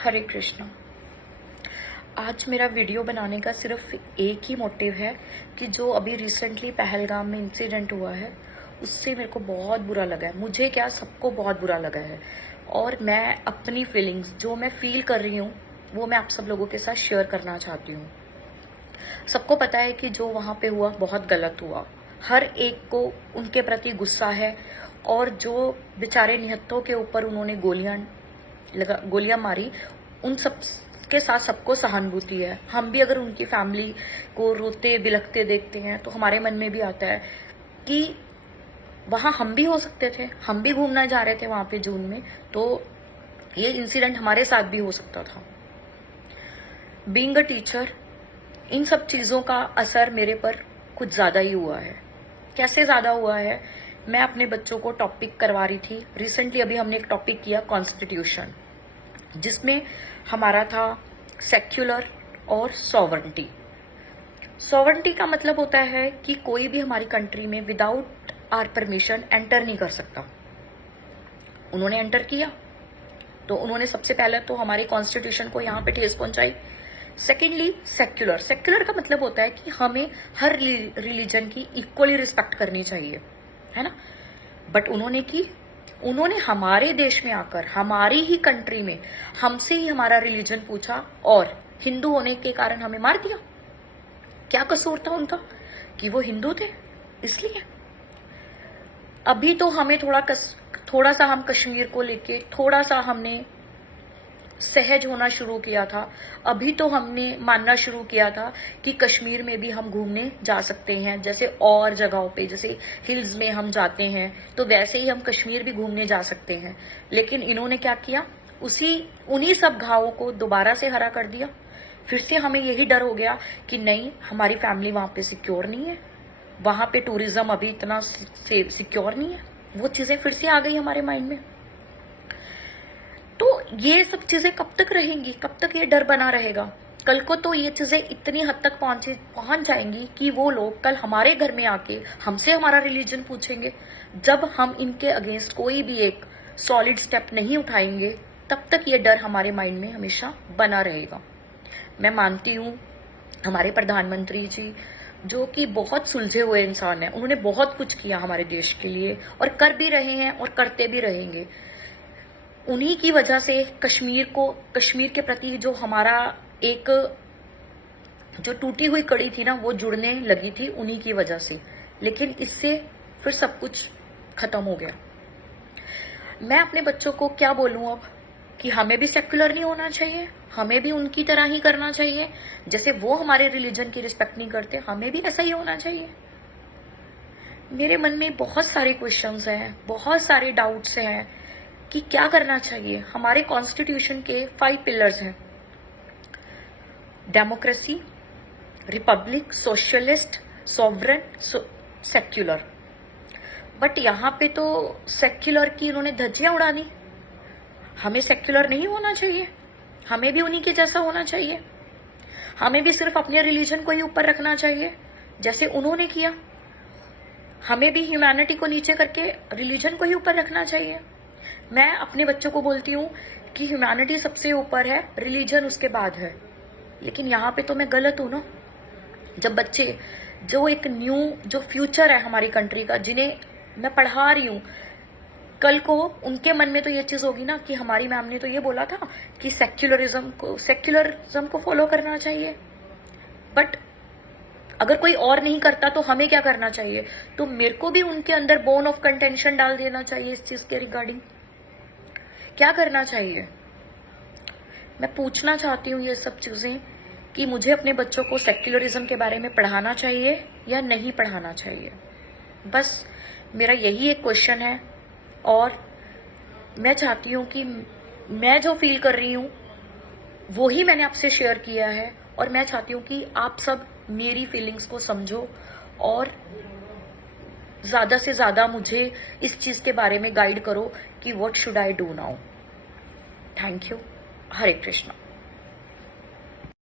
हरे कृष्णा। आज मेरा वीडियो बनाने का सिर्फ एक ही मोटिव है कि जो अभी रिसेंटली पहलगाम में इंसिडेंट हुआ है उससे मेरे को बहुत बुरा लगा है। मुझे क्या, सबको बहुत बुरा लगा है। और मैं अपनी फीलिंग्स जो मैं फील कर रही हूँ वो मैं आप सब लोगों के साथ शेयर करना चाहती हूँ। सबको पता है कि जो वहाँ पे हुआ बहुत गलत हुआ। हर एक को उनके प्रति गुस्सा है और जो बेचारे निहत्थों के ऊपर उन्होंने गोलियां मारी उन सब के साथ सबको सहानुभूति है। हम भी अगर उनकी फैमिली को रोते बिलखते देखते हैं तो हमारे मन में भी आता है कि वहां हम भी हो सकते थे, हम भी घूमना जा रहे थे वहां पे जून में, तो ये इंसिडेंट हमारे साथ भी हो सकता था। बीइंग अ टीचर, इन सब चीजों का असर मेरे पर कुछ ज्यादा ही हुआ है। कैसे ज्यादा हुआ है? मैं अपने बच्चों को टॉपिक करवा रही थी। रिसेंटली अभी हमने एक टॉपिक किया कॉन्स्टिट्यूशन, जिसमें हमारा था सेक्युलर और सॉवरेंटी। सॉवरेंटी का मतलब होता है कि कोई भी हमारी कंट्री में विदाउट आवर परमिशन एंटर नहीं कर सकता। उन्होंने एंटर किया तो उन्होंने सबसे पहले तो हमारे कॉन्स्टिट्यूशन को यहाँ पे ठेस पहुंचाई। Secondly secular. सेक्युलर का मतलब होता है कि हमें हर रिलीजन की इक्वली रिस्पेक्ट करनी चाहिए, है ना। बट उन्होंने हमारे देश में आकर, हमारी ही कंट्री में हमसे ही हमारा रिलीजन पूछा और हिंदू होने के कारण हमें मार दिया। क्या कसूर था उनका कि वो हिंदू थे इसलिए? अभी तो हमें थोड़ा सा हम कश्मीर को लेके थोड़ा सा हमने सहज होना शुरू किया था। अभी तो हमने मानना शुरू किया था कि कश्मीर में भी हम घूमने जा सकते हैं, जैसे और जगहों पे, जैसे हिल्स में हम जाते हैं तो वैसे ही हम कश्मीर भी घूमने जा सकते हैं। लेकिन इन्होंने क्या किया, उन्हीं सब घावों को दोबारा से हरा कर दिया। फिर से हमें यही डर हो गया कि नहीं, हमारी फैमिली वहां पे सिक्योर नहीं है, वहां पे टूरिज्म अभी इतना सिक्योर नहीं है। वो चीजें फिर से आ गई हमारे माइंड में। तो ये सब चीजें कब तक रहेंगी, कब तक ये डर बना रहेगा? कल को तो ये चीजें इतनी हद तक पहुंच जाएंगी कि वो लोग कल हमारे घर में आके हमसे हमारा रिलीजन पूछेंगे। जब हम इनके अगेंस्ट कोई भी एक सॉलिड स्टेप नहीं उठाएंगे तब तक ये डर हमारे माइंड में हमेशा बना रहेगा। मैं मानती हूँ हमारे प्रधानमंत्री जी जो कि बहुत सुलझे हुए इंसान हैं, उन्होंने बहुत कुछ किया हमारे देश के लिए और कर भी रहे हैं और करते भी रहेंगे। उन्हीं की वजह से कश्मीर के प्रति जो हमारा एक जो टूटी हुई कड़ी थी ना, वो जुड़ने लगी थी उन्हीं की वजह से। लेकिन इससे फिर सब कुछ खत्म हो गया। मैं अपने बच्चों को क्या बोलूं अब कि हमें भी सेक्युलर नहीं होना चाहिए, हमें भी उनकी तरह ही करना चाहिए। जैसे वो हमारे रिलीजन की रिस्पेक्ट नहीं करते, हमें भी ऐसा ही होना चाहिए। मेरे मन में बहुत सारे क्वेश्चंस हैं, बहुत सारे डाउट्स हैं कि क्या करना चाहिए। हमारे कॉन्स्टिट्यूशन के 5 पिलर्स हैं: democracy, Republic, socialist, sovereign, secular. But यहाँ पे तो सेक्युलर की इन्होंने धज्जियां उड़ा दी। हमें सेक्युलर नहीं होना चाहिए, हमें भी उन्हीं के जैसा होना चाहिए। हमें भी सिर्फ अपने रिलीजन को ही ऊपर रखना चाहिए जैसे उन्होंने किया। हमें भी ह्यूमैनिटी को नीचे करके रिलीजन को ही ऊपर रखना चाहिए। मैं अपने बच्चों को बोलती हूँ कि ह्यूमैनिटी सबसे ऊपर है, रिलीजन उसके बाद है। लेकिन यहाँ पे तो मैं गलत हूं ना। जब बच्चे जो एक जो फ्यूचर है हमारी कंट्री का, जिन्हें मैं पढ़ा रही हूँ, कल को उनके मन में तो ये चीज होगी ना कि हमारी मैम ने तो ये बोला था कि सेक्युलरिज्म को फॉलो करना चाहिए। बट अगर कोई और नहीं करता तो हमें क्या करना चाहिए? तो मेरे को भी उनके अंदर बोन ऑफ कंटेंशन डाल देना चाहिए इस चीज के रिगार्डिंग। क्या करना चाहिए? मैं पूछना चाहती हूँ ये सब चीजें कि मुझे अपने बच्चों को सेक्युलरिज्म के बारे में पढ़ाना चाहिए या नहीं पढ़ाना चाहिए। बस मेरा यही एक क्वेश्चन है और मैं चाहती हूँ कि मैं जो फील कर रही हूँ वो ही मैंने आपसे शेयर किया है और मैं चाहती हूँ कि आप सब मेरी फीलिंग्स को समझो और ज्यादा से ज्यादा मुझे इस चीज के बारे में गाइड करो कि what should I do now. Thank you. Hare Krishna.